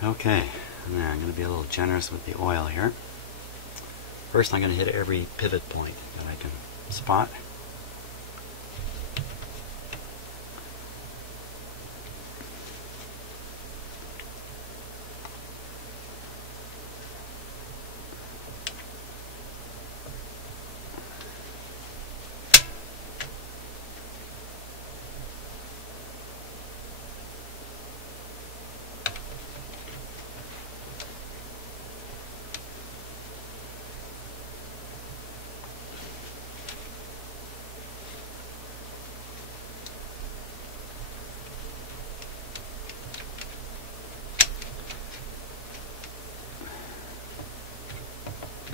Okay, now I'm going to be a little generous with the oil here. First I'm going to hit every pivot point that I can spot.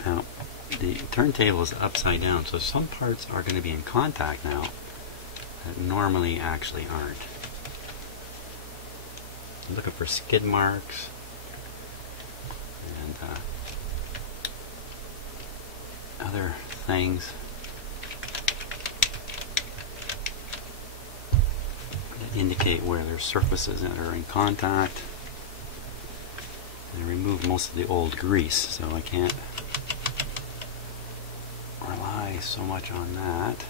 Now, the turntable is upside down, so some parts are going to be in contact now that normally actually aren't. I'm looking for skid marks and other things that indicate where there's surfaces that are in contact. I removed most of the old grease, so I can't rely so much on that.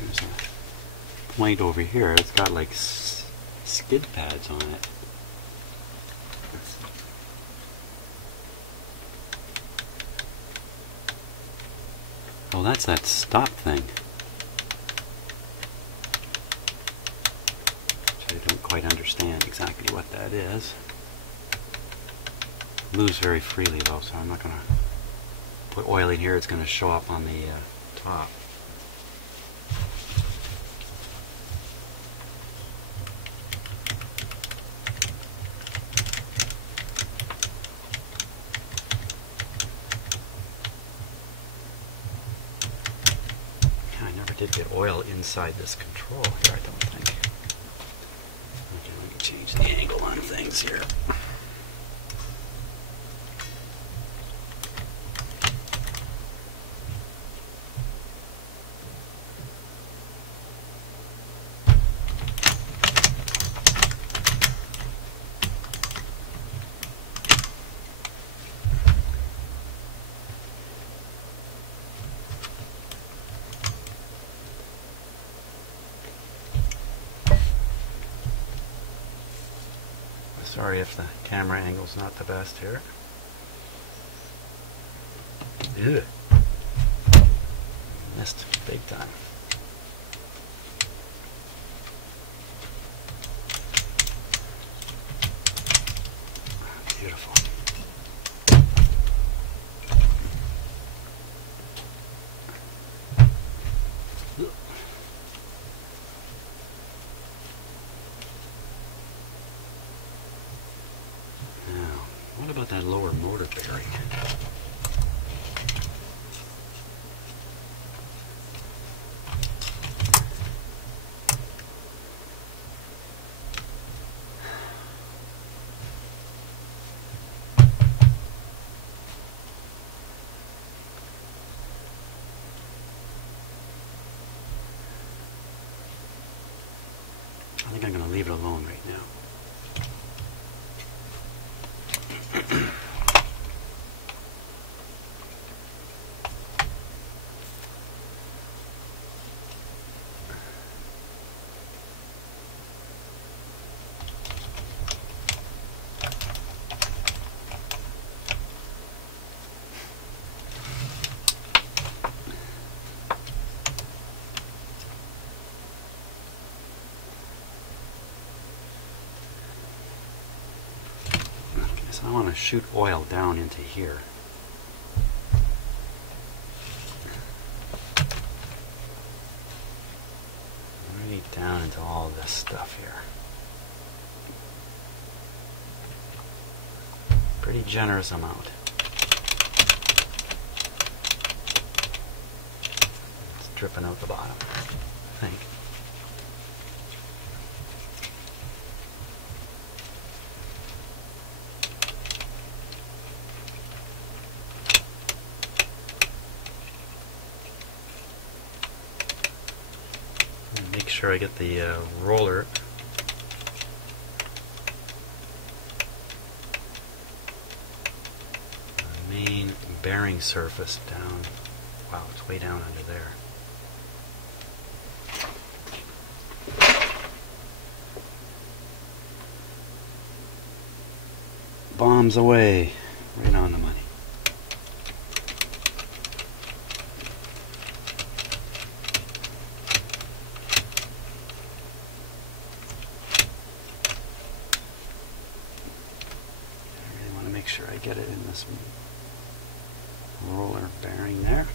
There's a point over here. It's got like skid pads on it. Oh, that's that stop thing. Which I don't quite understand exactly what that is. It moves very freely though, so I'm not going to put oil in here. It's going to show up on the top. Did get oil inside this control here, I don't think. Okay, let me change the angle on things here. Sorry if the camera angle's not the best here. Ugh. Missed big time. Beautiful. What about that lower motor bearing? I think I'm going to leave it alone right now. want to shoot oil down into here. Right down into all this stuff here. Pretty generous amount. It's dripping out the bottom, I think. Make sure I get the roller main bearing surface down. Wow, it's way down under there. Bombs away, right on the money. Make sure I get it in this roller bearing there.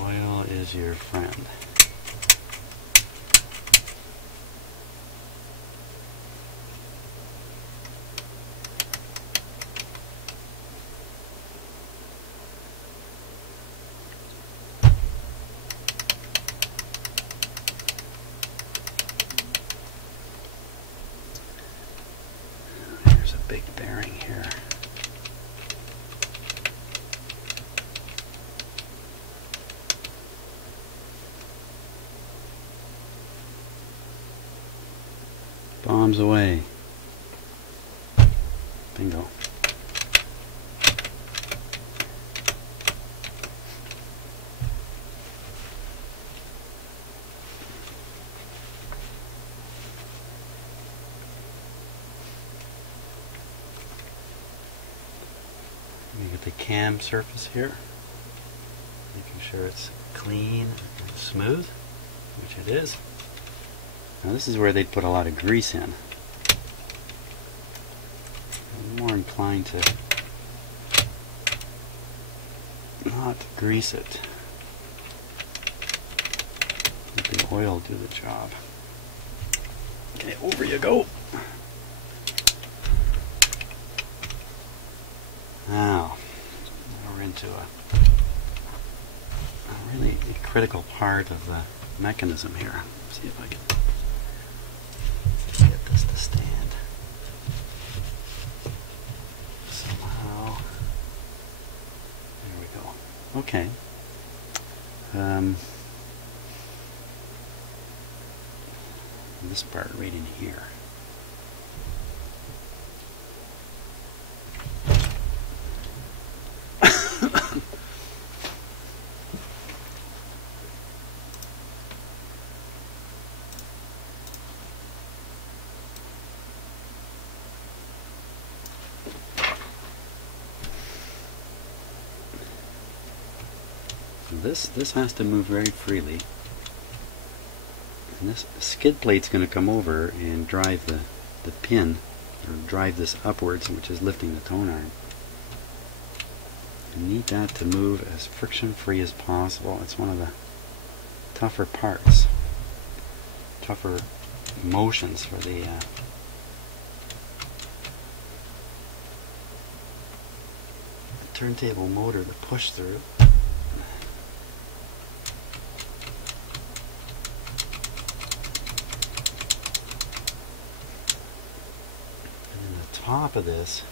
Oil is your friend. Big bearing here. Bombs away. Bingo. You get the cam surface here, making sure it's clean and smooth, which it is. Now this is where they'd put a lot of grease in. I'm more inclined to not grease it. Let the oil do the job. Okay, over you go. Now we're into a really critical part of the mechanism here. See if I can get this to stand somehow. There we go. Okay. This part right in here. This has to move very freely, and this skid plate's going to come over and drive the pin, or drive this upwards, which is lifting the tone arm. You need that to move as friction free as possible. It's one of the tougher parts, tougher motions for the turntable motor to push through. Top of this,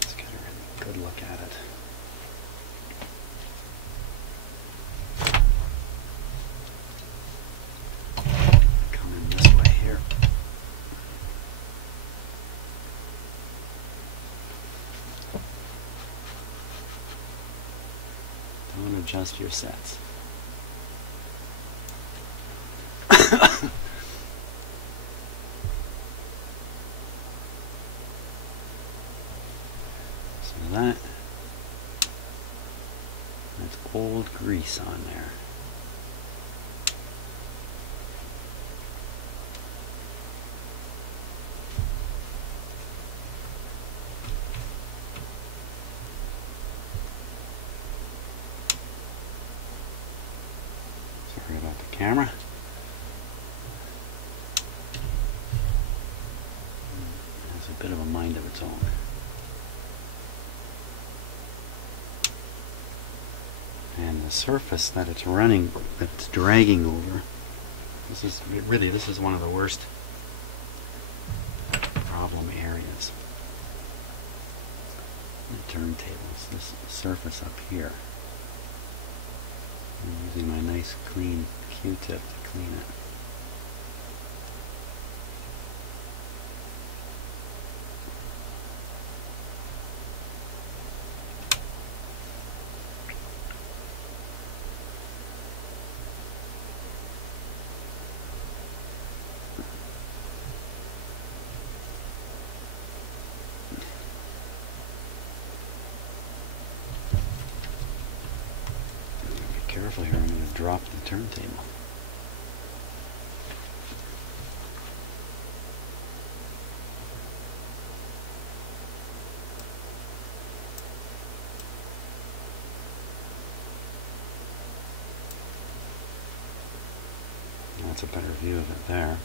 let's get a really good look at it. Come in this way here. Don't adjust your sets. grease on there. Sorry about the camera. It has a bit of a mind of its own. And the surface that it's running, that it's dragging over, this is one of the worst problem areas. The turntables, this surface up here. I'm using my nice clean Q-tip to clean it. Careful here, I'm going to drop the turntable. That's a better view of it there.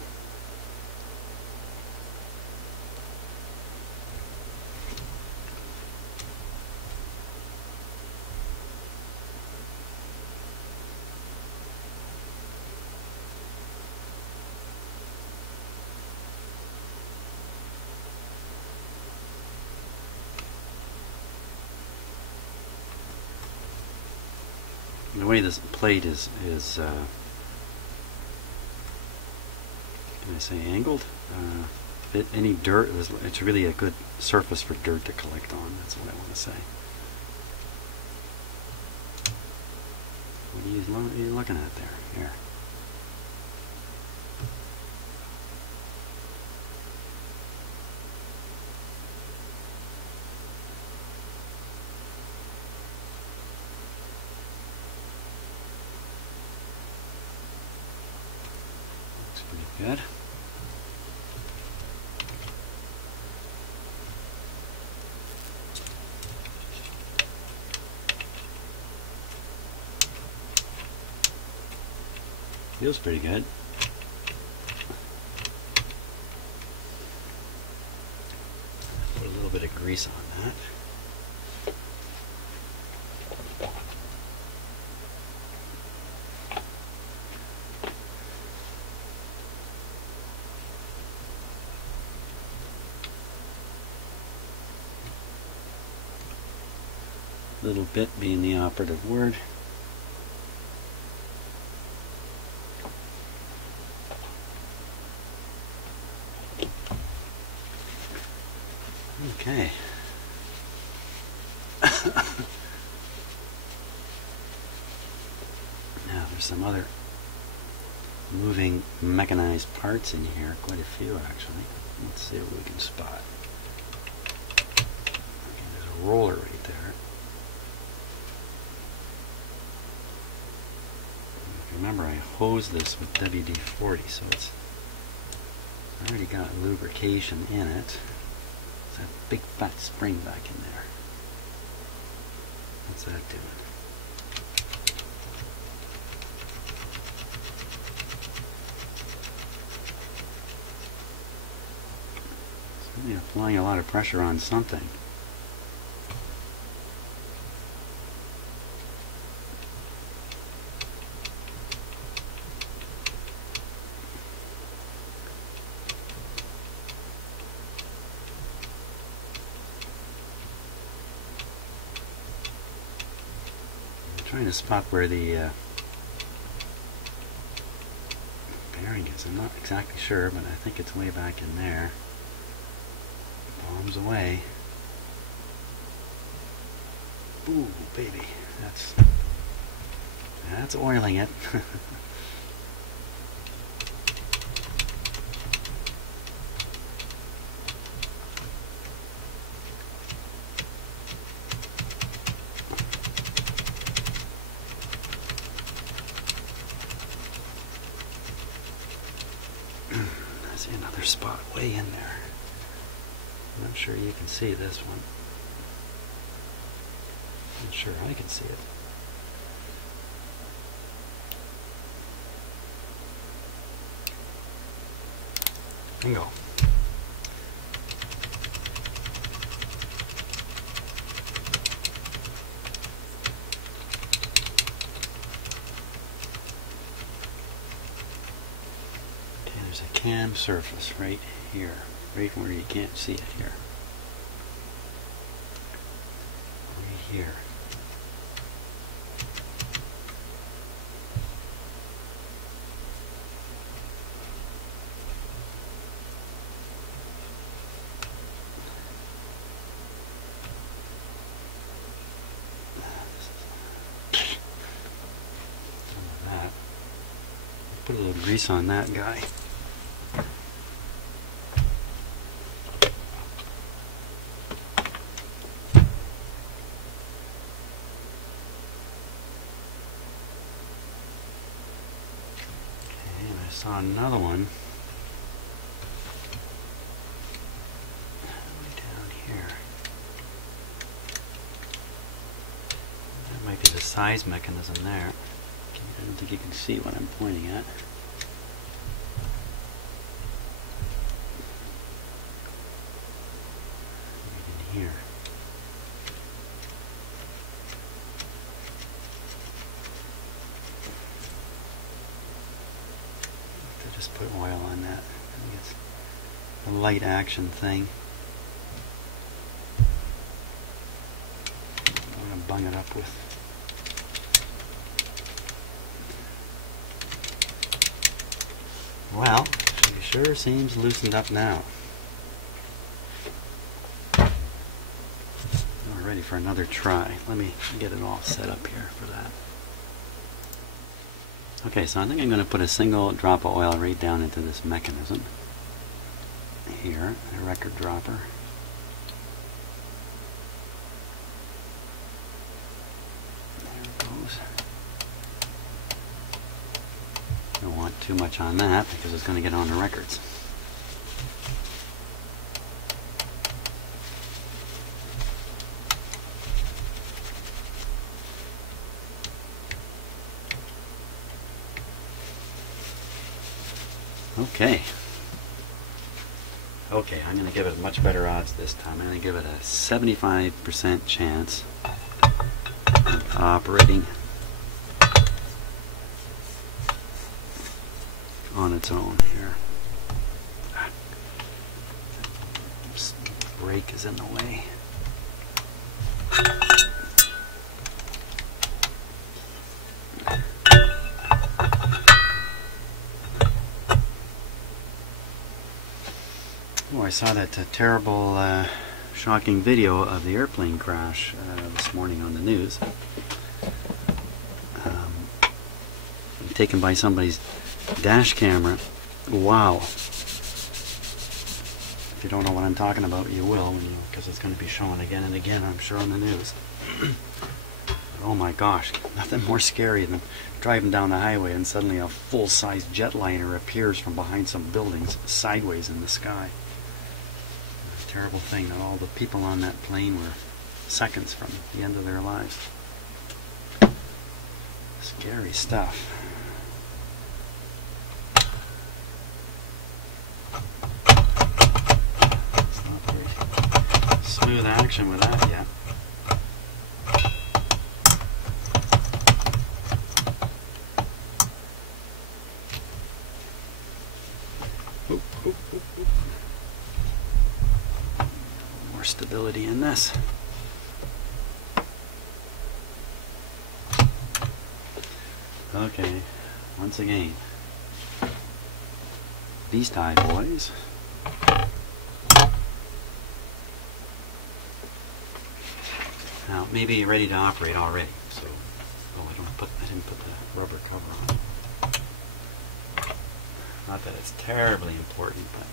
The way this plate is can I say angled? Any dirt, it's really a good surface for dirt to collect on. That's what I want to say. What are you looking at there? Here. Good. Feels pretty good. Put a little bit of grease on that. Little bit being the operative word. Okay. Now there's some other moving mechanized parts in here, quite a few actually. Let's see what we can spot. Okay, there's a roller right there. Remember, I hosed this with WD-40, so it's already got lubrication in it. There's that big fat spring back in there. What's that doing? It's really applying a lot of pressure on something. Trying to spot where the bearing is. I'm not exactly sure, but I think it's way back in there. Palms away. Ooh, baby, that's oiling it. I see another spot way in there. I'm not sure you can see this one. I'm not sure I can see it. Bingo. Okay, there's a cam surface right here, right where you can't see it here. Right here. Put a little grease on that guy. Okay, and I saw another one way down here. That might be the size mechanism there. I don't think you can see what I'm pointing at. Right in here. I just put oil on that. I think it's a light action thing. I'm going to bung it up with. Well, she sure seems loosened up now. We're ready for another try. Let me get it all set up here for that. Okay, so I think I'm going to put a single drop of oil right down into this mechanism. Here, a record dropper. There it goes. Don't want too much on that because it's going to get on the records. Okay. Okay, I'm going to give it much better odds this time. I'm going to give it a 75% chance of operating on its own here. This brake is in the way. Oh, I saw that terrible, shocking video of the airplane crash this morning on the news. Taken by somebody's dash camera. Wow. If you don't know what I'm talking about, you will, because it's going to be shown again and again, I'm sure, on the news. Oh my gosh, nothing more scary than driving down the highway and suddenly a full-size jetliner appears from behind some buildings sideways in the sky. A terrible thing that all the people on that plane were seconds from the end of their lives. Scary stuff. It's not very smooth action with that yet. More stability in this. Okay, once again, these tie boys. Now, maybe ready to operate already. So, oh, I didn't put the rubber cover on. Not that it's terribly important, but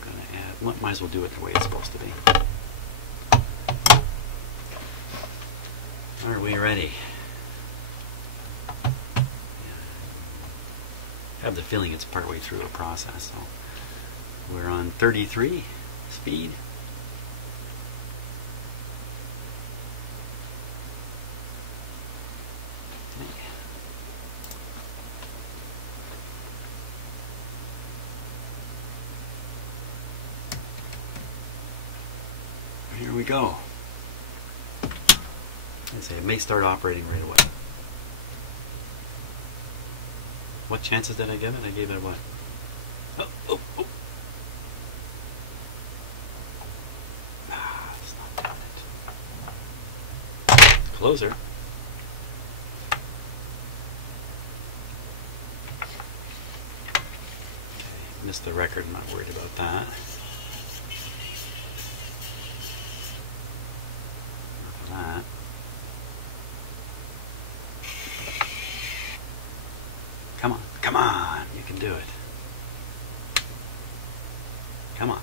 I'm gonna add. Might as well do it the way it's supposed to be. Are we ready? I have the feeling it's partway through a process. So we're on 33 speed. Here we go. I say it may start operating right away. What chances did I give it? I gave it what? Oh, oh, oh. Ah, it's not doing it. Closer. Okay, missed the record. I'm not worried about that. That. Come on, come on, you can do it. Come on.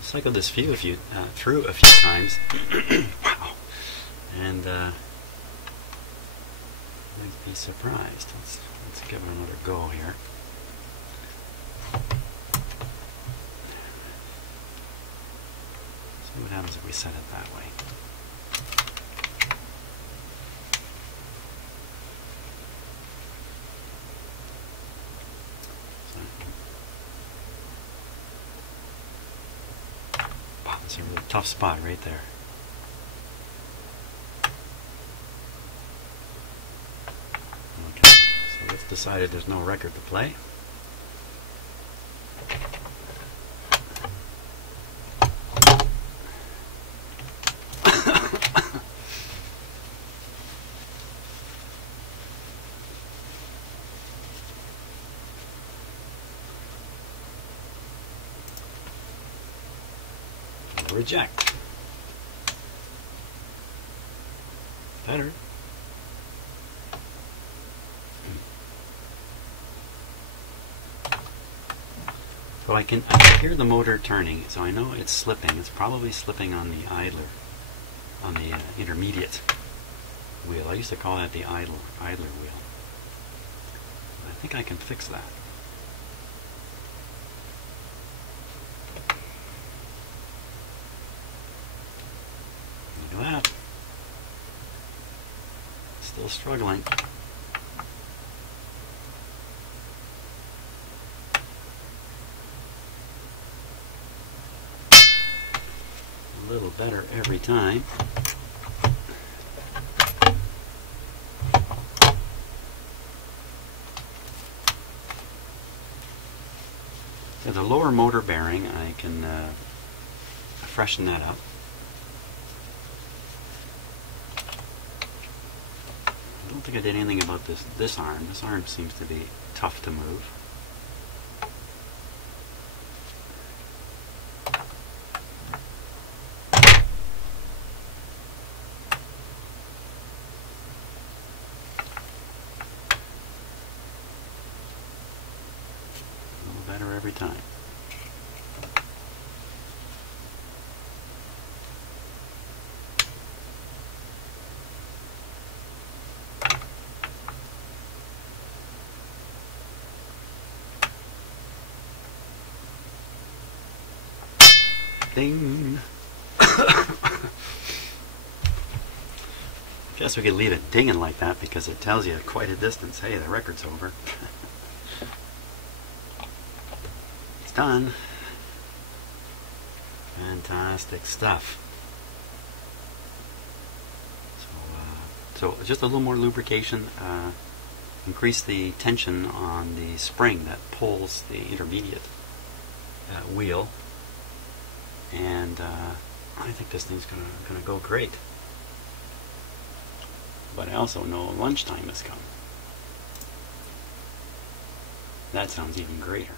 Cycled this through a few times. Wow. And I'd be surprised. Let's give it another go here. See what happens if we set it that way. Wow, that's a really tough spot right there. It's decided there's no record to play. Reject. Better. So I can hear the motor turning, so I know it's slipping. It's probably slipping on the idler, on the intermediate wheel. I used to call that the idler wheel. I think I can fix that. Look at that. Still struggling. A little better every time. So the lower motor bearing, I can freshen that up. I don't think I did anything about this arm. This arm seems to be tough to move. Better every time. Ding! Guess we could leave it dinging like that because it tells you quite a distance. Hey, the record's over. Done. Fantastic stuff. So just a little more lubrication, increase the tension on the spring that pulls the intermediate wheel, and I think this thing's gonna go great. But I also know lunchtime has come. That sounds even greater.